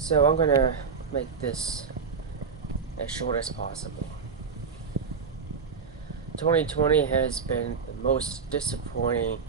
So I'm gonna make this as short as possible. 2020 has been the most disappointing,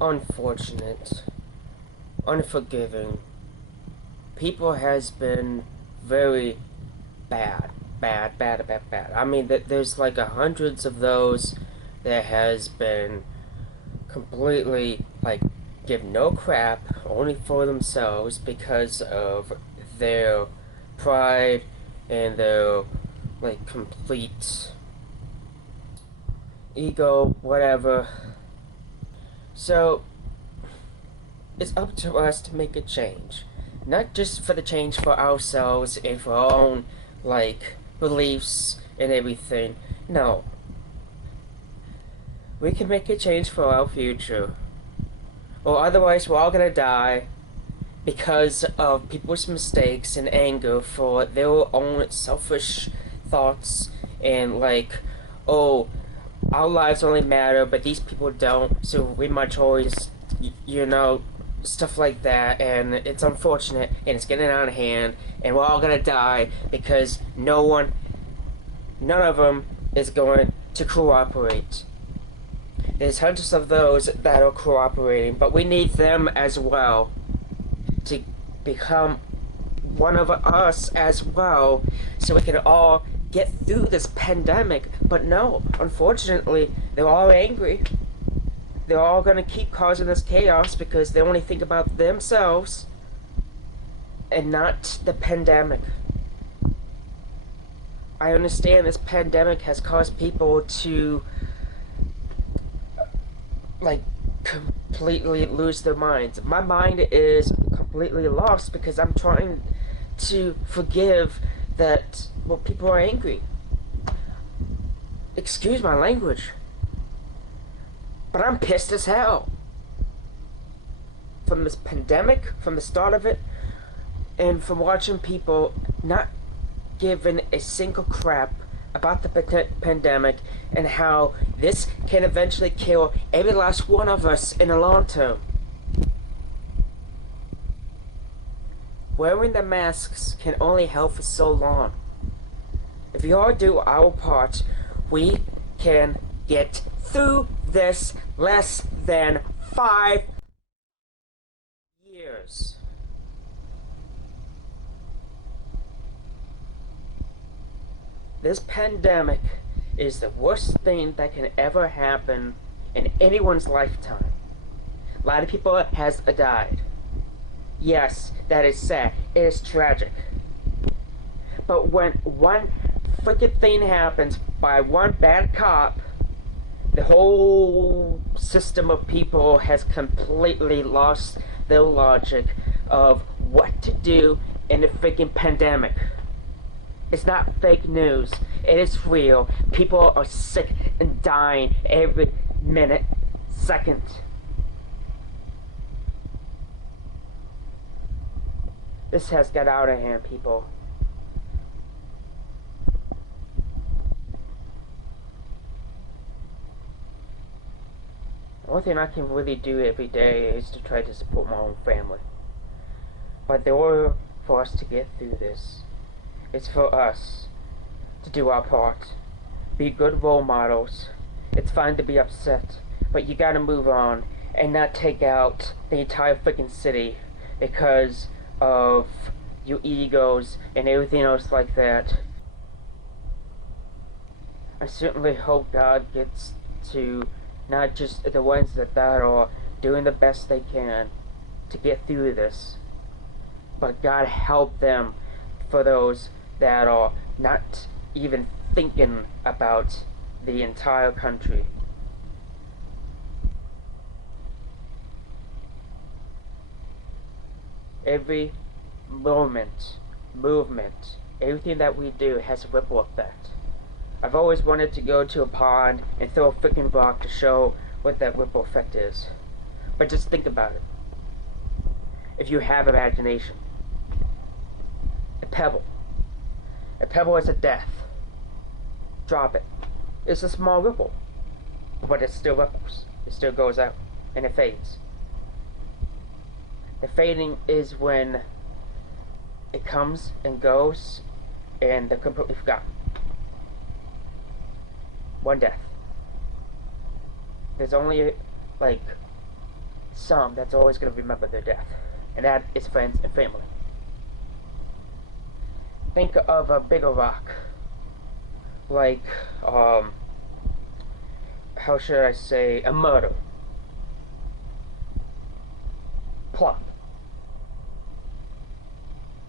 unfortunate, unforgiving. People has been very bad. I mean, there's like hundreds of those that has been completely like give no crap only for themselves because of their pride and their like complete ego, whatever. So it's up to us to make a change, not just for the change for ourselves and for our own like beliefs and everything. No, we can make a change for our future, or otherwise we're all gonna die because of people's mistakes and anger for their own selfish thoughts and like, oh, our lives only matter but these people don't, so we must always, stuff like that. And it's unfortunate and it's getting out of hand and we're all gonna die because none of them is going to cooperate. There's hundreds of those that are cooperating, but we need them as well to become one of us as well so we can all get through this pandemic. But no, unfortunately, they're all angry. They're all going to keep causing this chaos because they only think about themselves and not the pandemic. I understand this pandemic has caused people to like completely lose their minds. My mind is completely lost because I'm trying to forgive that, well, people are angry. Excuse my language, but I'm pissed as hell from this pandemic, from the start of it, and from watching people not giving a single crap about the pandemic and how this can eventually kill every last one of us in the long term. Wearing the masks can only help for so long. If we all do our part, we can get through this less than 5 years. This pandemic is the worst thing that can ever happen in anyone's lifetime. A lot of people has died. Yes, that is sad. It is tragic. But when one freaking thing happens by one bad cop, the whole system of people has completely lost their logic of what to do in the freaking pandemic. It's not fake news. It is real. People are sick and dying every minute, second. This has got out of hand, people. The only thing I can really do every day is to try to support my own family. But in order for us to get through this, it's for us to do our part. Be good role models. It's fine to be upset, but you gotta move on and not take out the entire freaking city because of your egos and everything else like that. I certainly hope God gets to not just the ones that are doing the best they can to get through this, but God help them for those that are not even thinking about the entire country. Every movement, everything that we do has a ripple effect. I've always wanted to go to a pond and throw a freaking rock to show what that ripple effect is. But just think about it. If you have imagination. A pebble. A pebble is a death. Drop it. It's a small ripple. But it still ripples. It still goes out. And it fades. The fading is when it comes and goes, and they're completely forgotten. One death. There's only, like, some that's always going to remember their death, and that is friends and family. Think of a bigger rock, like, how should I say, a murder. Plop.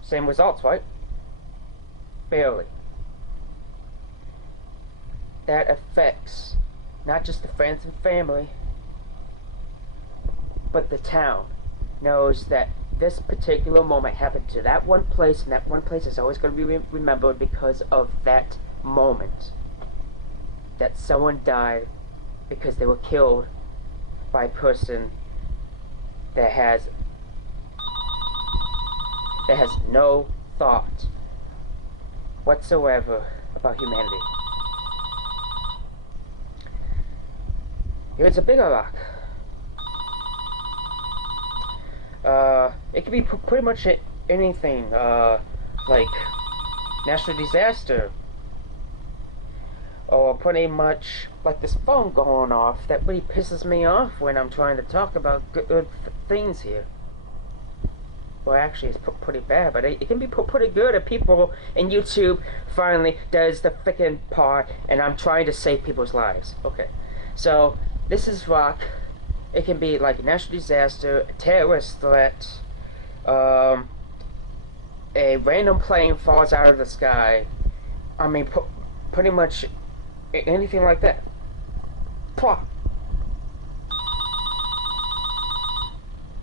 Same results, right? Barely. That affects not just the friends and family, but the town knows that this particular moment happened to that one place, and that one place is always going to be remembered because of that moment. That someone died because they were killed by a person that has no thought whatsoever about humanity. Here's a bigger rock. It can be pretty much anything, like natural disaster, or pretty much like this phone going off that really pisses me off when I'm trying to talk about good things here. Well, actually, it's pretty bad, but it can be pretty good if people in YouTube finally does the frickin' part, and I'm trying to save people's lives. Okay, so this is rock. It can be like a natural disaster, a terrorist threat, a random plane falls out of the sky. I mean, pretty much anything like that. Plop.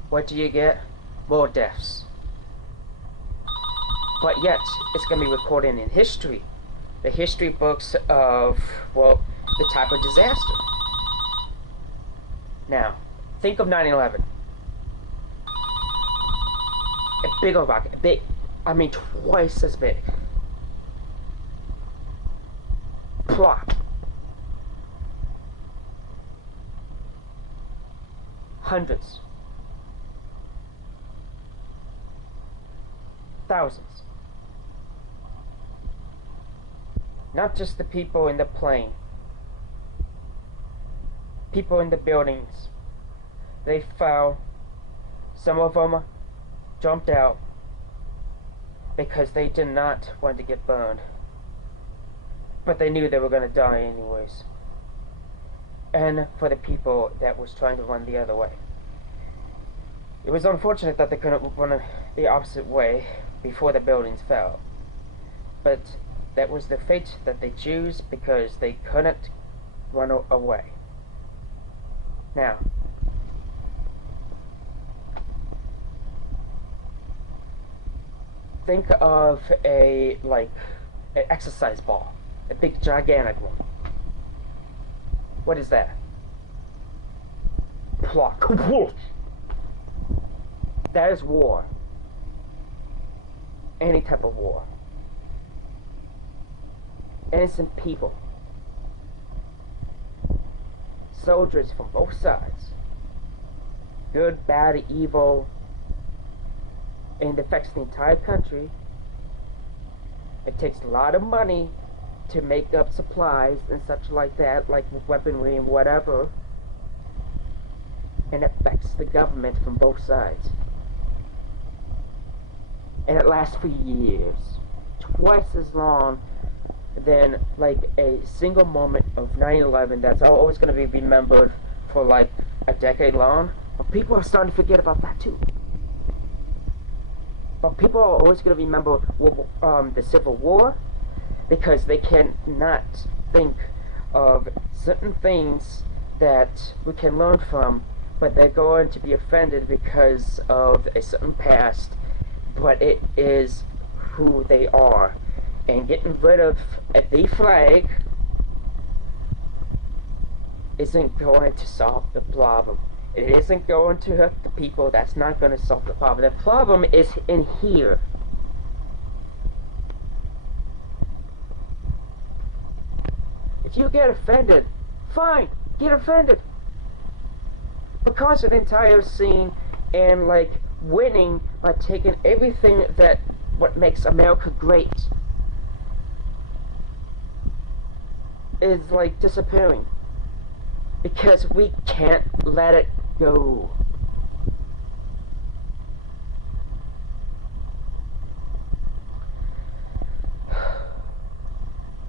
What do you get? More deaths. But yet, it's going to be recorded in history. The history books of, well, the type of disaster. Now, think of 9/11. A bigger rock, I mean twice as big. Plop. Hundreds. Thousands. Not just the people in the plane. People in the buildings. They fell. Some of them jumped out because they did not want to get burned. But they knew they were going to die anyways. And for the people that was trying to run the other way. It was unfortunate that they couldn't run the opposite way before the buildings fell. But that was the fate that they chose because they couldn't run away. Now, think of an exercise ball, a big gigantic one. What is that? Plop. That is war. Any type of war. Innocent people. Soldiers from both sides. Good, bad, evil. And it affects the entire country. It takes a lot of money to make up supplies and such like that, like weaponry and whatever. And it affects the government from both sides. And it lasts for years. Twice as long than like a single moment of 9/11 that's always going to be remembered for like a decade long. But people are starting to forget about that too. But people are always going to remember the Civil War because they cannot think of certain things that we can learn from, but they're going to be offended because of a certain past, but it is who they are. And getting rid of the flag isn't going to solve the problem. It isn't going to hurt the people. That's not going to solve the problem. The problem is in here. If you get offended, fine, get offended. Because of the entire scene and like winning by taking everything that what makes America great is like disappearing because we can't let it go.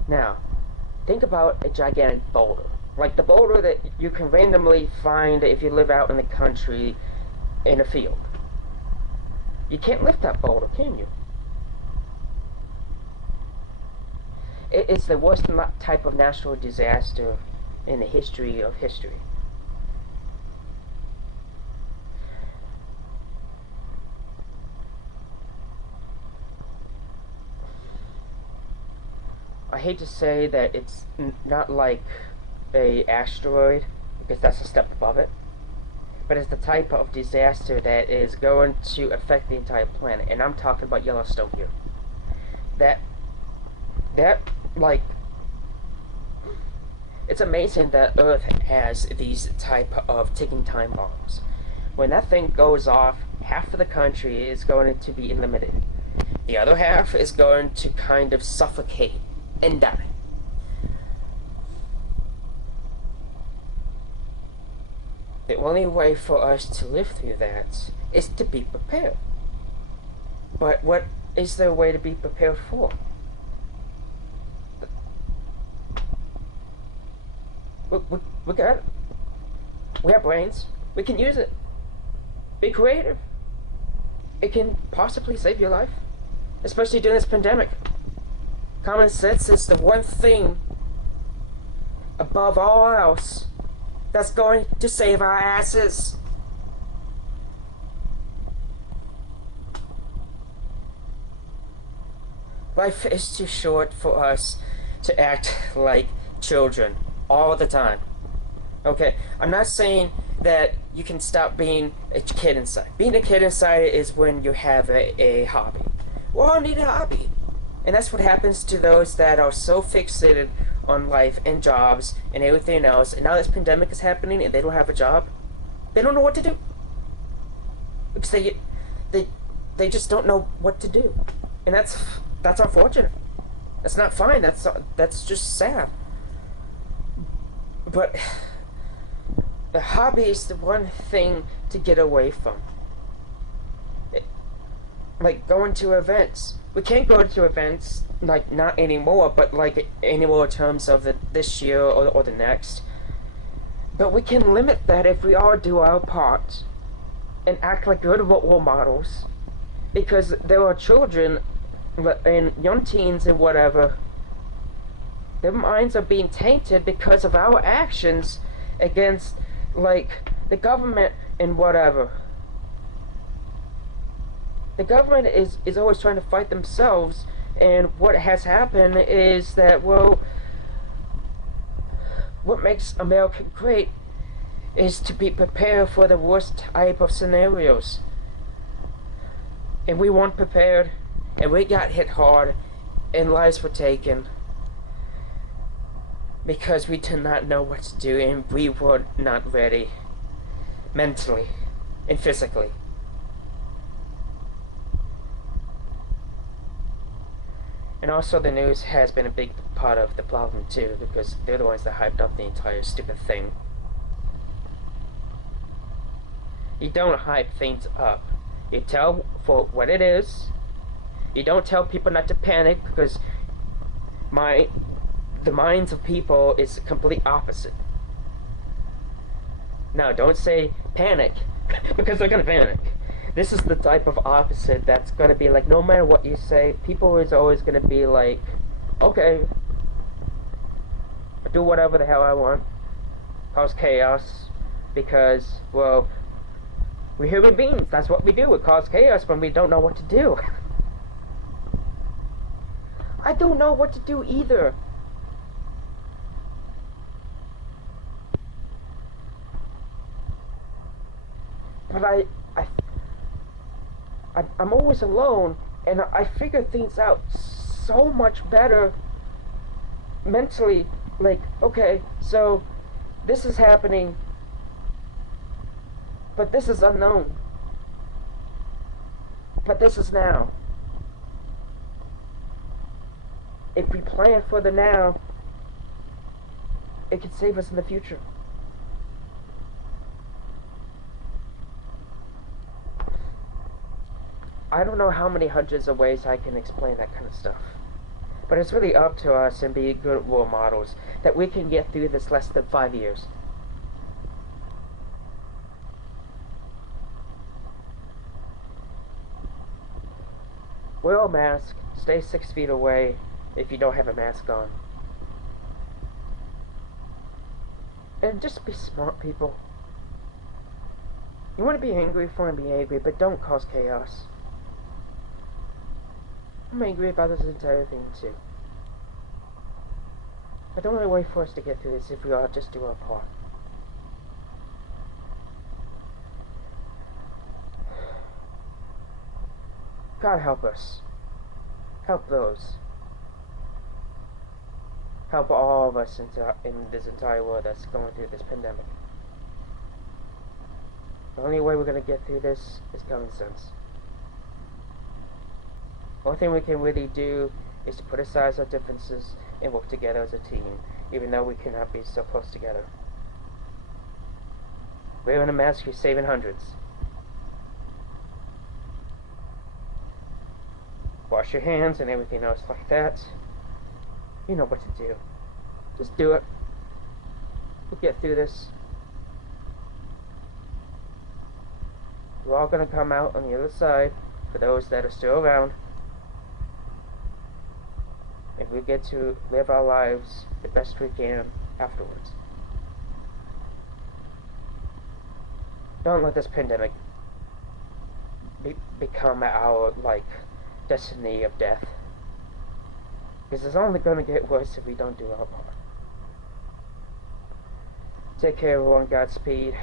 Now, think about a gigantic boulder. Like the boulder that you can randomly find if you live out in the country in a field. You can't lift that boulder, can you? It's the worst type of natural disaster in the history of history. I hate to say that it's not like a asteroid, because that's a step above it, but it's the type of disaster that is going to affect the entire planet, and I'm talking about Yellowstone here. That, like, it's amazing that Earth has these type of ticking time bombs. When that thing goes off, half of the country is going to be eliminated. The other half is going to kind of suffocate and die. The only way for us to live through that is to be prepared. But what is there a way to be prepared for? We got it. We have brains. We can use it. Be creative. It can possibly save your life, especially during this pandemic. Common sense is the one thing above all else that's going to save our asses. Life is too short for us to act like children all the time. Okay, I'm not saying that you can stop being a kid inside. Being a kid inside is when you have a hobby. We all need a hobby. And that's what happens to those that are so fixated on life and jobs and everything else. And now this pandemic is happening and they don't have a job. They don't know what to do. Because they just don't know what to do. And that's unfortunate. That's not fine. That's just sad. But the hobby is the one thing to get away from. Like going to events. We can't go to events, like, not anymore, but like anymore in terms of this year or the next. But we can limit that if we all do our part and act like good role models. Because there are children and young teens and whatever, their minds are being tainted because of our actions against, like, the government and whatever. The government is always trying to fight themselves, and what has happened is that, well, what makes America great is to be prepared for the worst type of scenarios. And we weren't prepared, and we got hit hard, and lives were taken because we did not know what to do, and we were not ready mentally and physically. And also the news has been a big part of the problem too, because they're the ones that hyped up the entire stupid thing. You don't hype things up. You tell for what it is. You don't tell people not to panic, because the minds of people is the complete opposite. Now, don't say panic, because they're gonna panic. This is the type of opposite that's gonna be like, no matter what you say, people is always gonna be like, okay, I do whatever the hell I want, cause chaos, because, well, we're human beings, that's what we do, we cause chaos when we don't know what to do. I don't know what to do either. But I'm always alone, and I figure things out so much better mentally. Like, okay, so this is happening, but this is unknown. But this is now. if we plan for the now, it could save us in the future. I don't know how many hundreds of ways I can explain that kind of stuff. But it's really up to us and be good role models that we can get through this less than 5 years. Wear a mask, stay 6 feet away if you don't have a mask on. And just be smart, people. You want to be angry, fine, be angry, but don't cause chaos. I'm angry about this entire thing, too. But don't really wait for us to get through this if we all just do our part. God help us. Help those. Help all of us in this entire world that's going through this pandemic. The only way we're going to get through this is common sense. The only thing we can really do is to put aside our differences and work together as a team, even though we cannot be so close together. Wearing a mask, you're saving hundreds. Wash your hands and everything else like that. You know what to do. Just do it. We'll get through this. We're all gonna come out on the other side, for those that are still around. And we get to live our lives the best we can afterwards. Don't let this pandemic become our, destiny of death. Because it's only going to get worse if we don't do our part. Take care, everyone. Godspeed.